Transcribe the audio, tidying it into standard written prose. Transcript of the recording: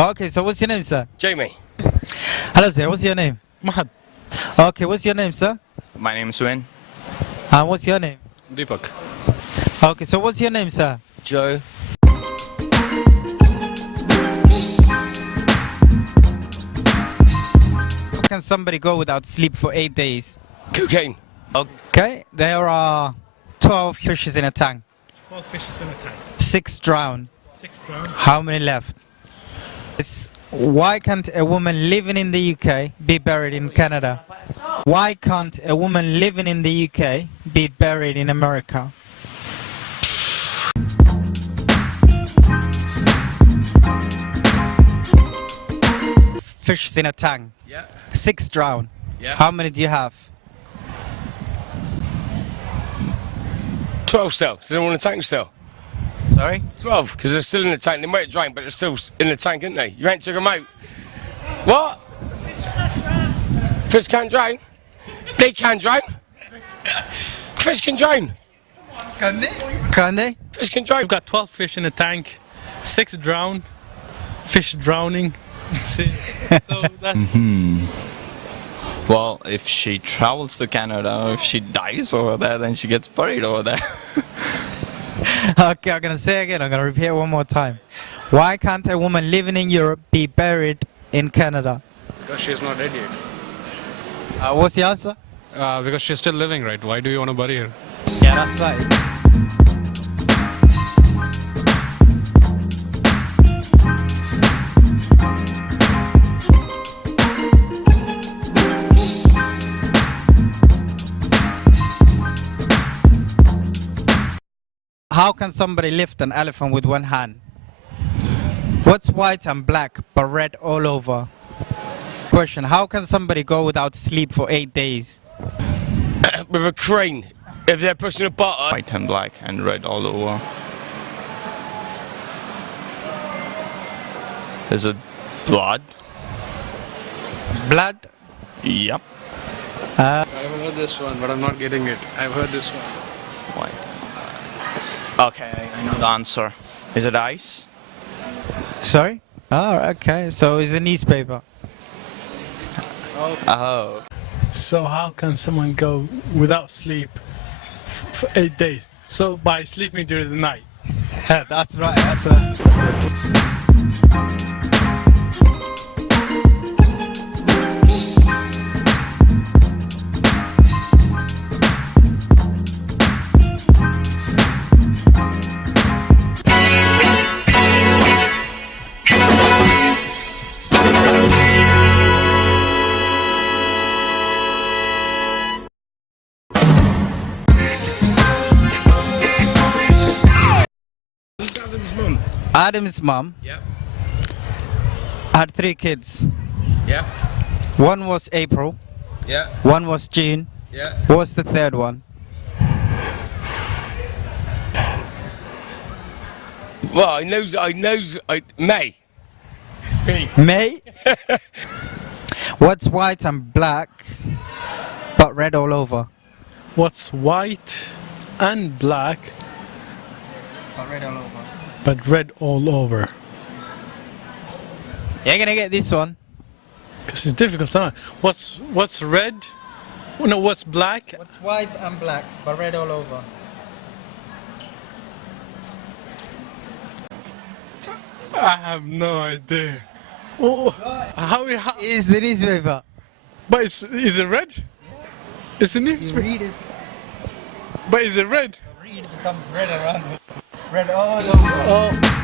Okay, so what's your name, sir? Jamie. Hello, sir. What's your name? Mahad. Okay, what's your name, sir? My name is Wayne. And what's your name? Deepak. Okay, so what's your name, sir? Joe. How can somebody go without sleep for 8 days? Cocaine. Okay, there are 12 fishes in a tank. 12 fishes in a tank. 6 drowned. 6 drowned. How many left? Why can't a woman living in the UK be buried in Canada? Why can't a woman living in the UK be buried in America? Fishes in a tank. Yeah. 6 drowned. Yeah. How many do you have? 12 still. So they're all in the tank still. Sorry? 12, because they're still in the tank. They might drown, but they're still in the tank, aren't they? You ain't took them out. What? Fish can't drown? They can drown. Fish can drown. Can they? Can they? Fish can drown. We've got 12 fish in a tank, 6 drowned, fish drowning. See, so that Well, if she travels to Canada, if she dies over there, then she gets buried over there. Okay, I'm gonna say again, I'm gonna repeat it one more time. Why can't a woman living in Europe be buried in Canada? Because she's not dead yet. What's the answer? Because she's still living, right? Why do you want to bury her? Yeah, that's right. How can somebody lift an elephant with one hand? What's white and black but red all over? Question, how can somebody go without sleep for 8 days? With a crane. If they're pushing a button. White and black and red all over. Is it blood? Blood? Yep. I've heard this one, but I'm not getting it. I've heard this one. White. Okay, I know the answer. Is it ice? Sorry? Oh, okay, so it's a newspaper. Oh. So how can someone go without sleep for 8 days? So by sleeping during the night. That's right, that's right. Adam's mum. Adam's mom Yep. had 3 kids. Yep. One was April, Yeah. one was June. Yeah. What's the third one? Well, I knows, May. May? What's white and black but red all over? What's white and black But red all over. but red all over? You're gonna get this one. Because it's difficult. Huh? What's red? No, what's black? What's white and black but red all over? I have no idea. Oh, how? Is the newspaper. But is it red? It's the newspaper. Read it. But is it red? Read becomes red around it. Red all over. Oh.